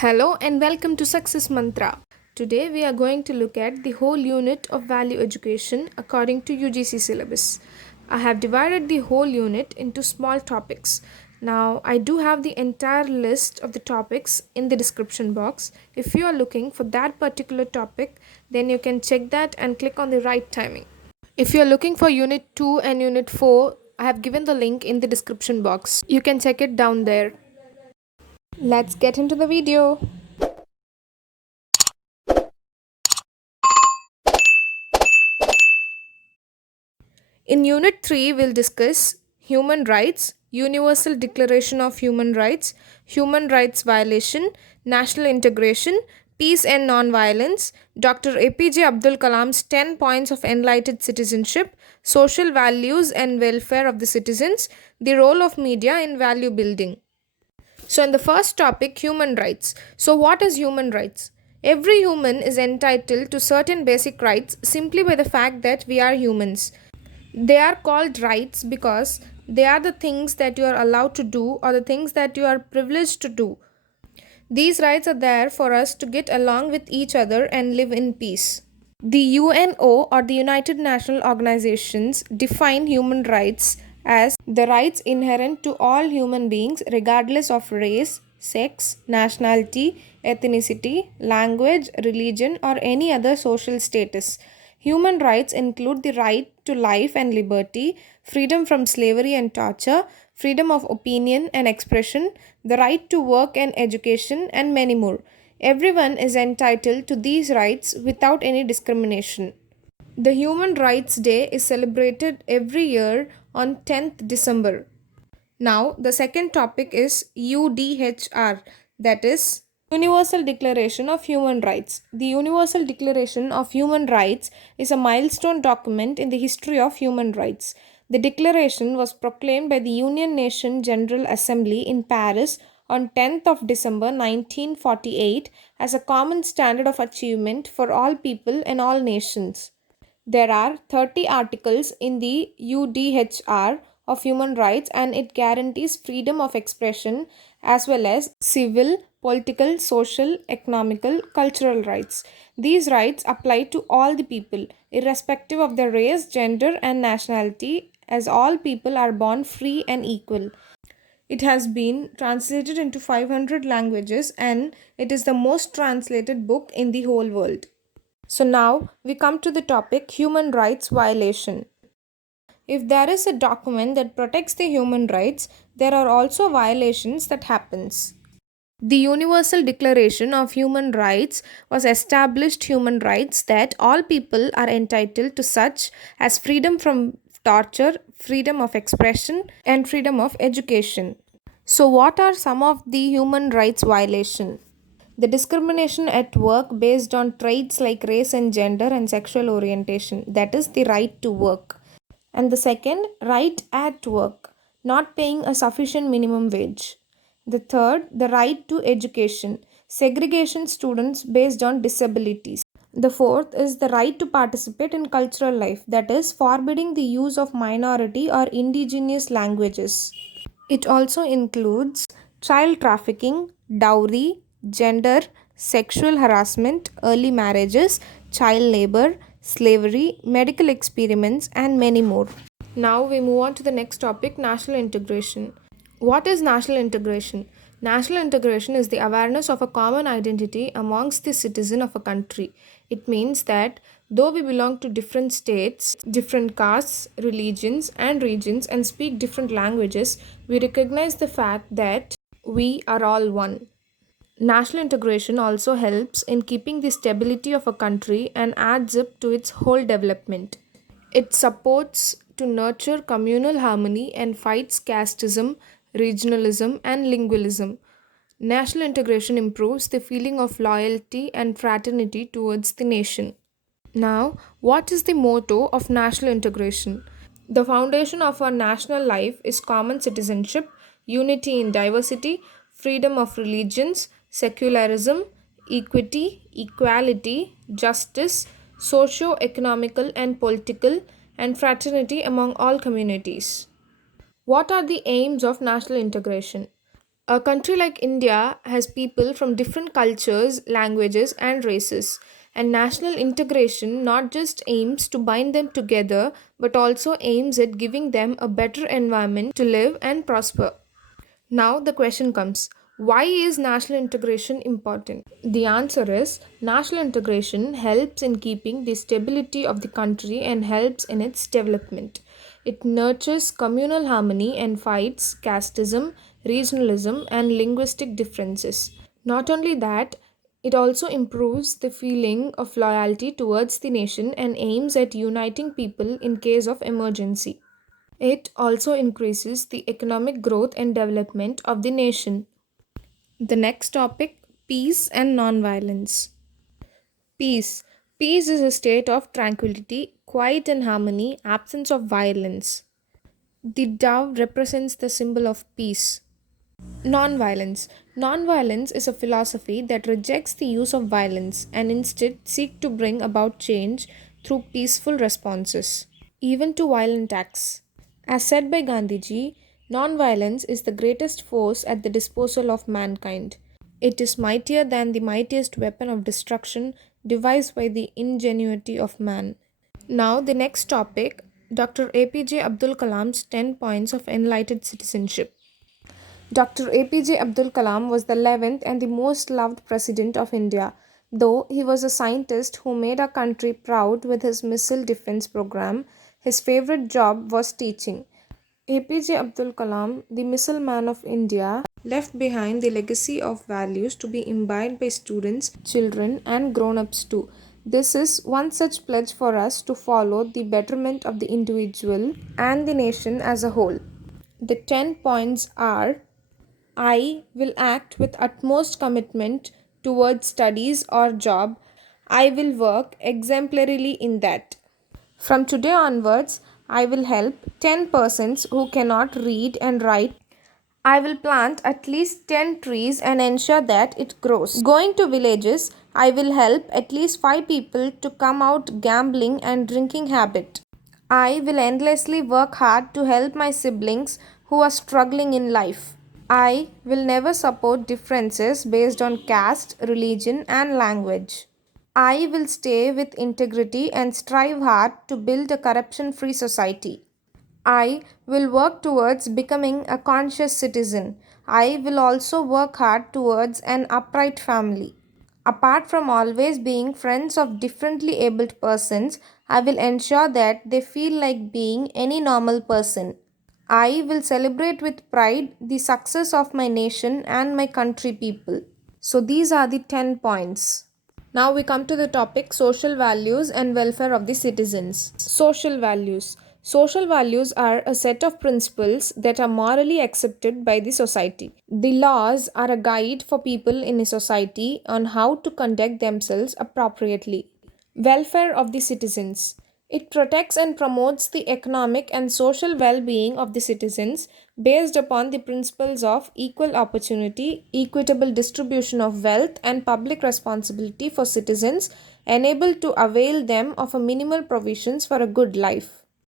Hello and welcome to Success Mantra. Today we are going to look at the whole unit of value education according to UGC syllabus. I have divided the whole unit into small topics. Now I do have the entire list of the topics in the description box. If you are looking for that particular topic, then you can check that and click on the right timing. If you are looking for unit 2 and unit 4, I have given the link in the description box. You can check it down there. Let's get into the video. In Unit 3, we'll discuss human rights, Universal Declaration of human rights violation, national integration, peace and non-violence, Dr. APJ Abdul Kalam's 10 points of enlightened citizenship, social values and welfare of the citizens, the role of media in value building. So, in the first topic, human rights. So, what is human rights? Every human is entitled to certain basic rights simply by the fact that we are humans. They are called rights because they are the things that you are allowed to do or the things that you are privileged to do. These rights are there for us to get along with each other and live in peace. The UNO or the United National Organizations define human rights as the rights inherent to all human beings regardless of race, sex, nationality, ethnicity, language, religion, or any other social status. Human rights include the right to life and liberty, freedom from slavery and torture, freedom of opinion and expression, the right to work and education, and many more. Everyone is entitled to these rights without any discrimination. The Human Rights Day is celebrated every year on 10th December. Now, the second topic is UDHR, that is Universal Declaration of Human Rights. The Universal Declaration of Human Rights is a milestone document in the history of human rights. The declaration was proclaimed by the Union Nation General Assembly in Paris on 10th of December 1948 as a common standard of achievement for all people and all nations. There are 30 articles in the UDHR of human rights and it guarantees freedom of expression as well as civil, political, social, economical, cultural rights. These rights apply to all the people, irrespective of their race, gender, and nationality, as all people are born free and equal. It has been translated into 500 languages and it is the most translated book in the whole world. So now we come to the topic human rights violation. If there is a document that protects the human rights, there are also violations that happens. The Universal Declaration of Human Rights was established human rights that all people are entitled to such as freedom from torture, freedom of expression and freedom of education. So what are some of the human rights violations? The discrimination at work based on traits like race and gender and sexual orientation, that is the right to work. And the second, right at work, not paying a sufficient minimum wage. The third, the right to education, segregation students based on disabilities. The fourth is the right to participate in cultural life, that is, forbidding the use of minority or indigenous languages. It also includes child trafficking, dowry, gender, sexual harassment, early marriages, child labor, slavery, medical experiments, and many more. Now we move on to the next topic, national integration. What is national integration? National integration is the awareness of a common identity amongst the citizen of a country. It means that though we belong to different states, different castes, religions, and regions and speak different languages, we recognize the fact that we are all one. National integration also helps in keeping the stability of a country and adds up to its whole development. It supports to nurture communal harmony and fights casteism, regionalism, and lingualism. National integration improves the feeling of loyalty and fraternity towards the nation. Now, what is the motto of national integration? The foundation of our national life is common citizenship, unity in diversity, freedom of religions, secularism, equity, equality, justice, socio economical and political, and fraternity among all communities. What are the aims of national integration? A country like India has people from different cultures, languages, and races. And national integration not just aims to bind them together, but also aims at giving them a better environment to live and prosper. Now the question comes, why is national integration important? The answer is national integration helps in keeping the stability of the country and helps in its development. It nurtures communal harmony and fights casteism, regionalism, and linguistic differences. Not only that, it also improves the feeling of loyalty towards the nation and aims at uniting people in case of emergency. It also increases the economic growth and development of the nation. The next topic, peace and nonviolence. Peace. Peace is a state of tranquility, quiet and harmony, absence of violence. The dove represents the symbol of peace. Nonviolence. Nonviolence is a philosophy that rejects the use of violence and instead seek to bring about change through peaceful responses, even to violent acts. As said by Gandhiji, nonviolence is the greatest force at the disposal of mankind. It is mightier than the mightiest weapon of destruction devised by the ingenuity of man. Now, the next topic, Dr. APJ Abdul Kalam's 10 points of enlightened citizenship. Dr. APJ Abdul Kalam was the 11th and the most loved president of India. Though he was a scientist who made our country proud with his missile defense program, his favorite job was teaching. APJ Abdul Kalam, the missile man of India, left behind the legacy of values to be imbibed by students, children, and grown ups too. This is one such pledge for us to follow the betterment of the individual and the nation as a whole. The 10 points are: I will act with utmost commitment towards studies or job. I will work exemplarily in that. From today onwards, I will help 10 persons who cannot read and write. I will plant at least 10 trees and ensure that it grows. Going to villages, I will help at least 5 people to come out gambling and drinking habit. I will endlessly work hard to help my siblings who are struggling in life. I will never support differences based on caste, religion, and language. I will stay with integrity and strive hard to build a corruption free society. I will work towards becoming a conscious citizen. I will also work hard towards an upright family. Apart from always being friends of differently abled persons, I will ensure that they feel like being any normal person. I will celebrate with pride the success of my nation and my country people. So, these are the 10 points. Now we come to the topic social values and welfare of the citizens. Social values. Social values are a set of principles that are morally accepted by the society. The laws are a guide for people in a society on how to conduct themselves appropriately. Welfare of the citizens. It protects and promotes the economic and social well being of the citizens based upon the principles of equal opportunity, equitable distribution of wealth, and public responsibility for citizens, enabled to avail them of a minimal provisions for a good life.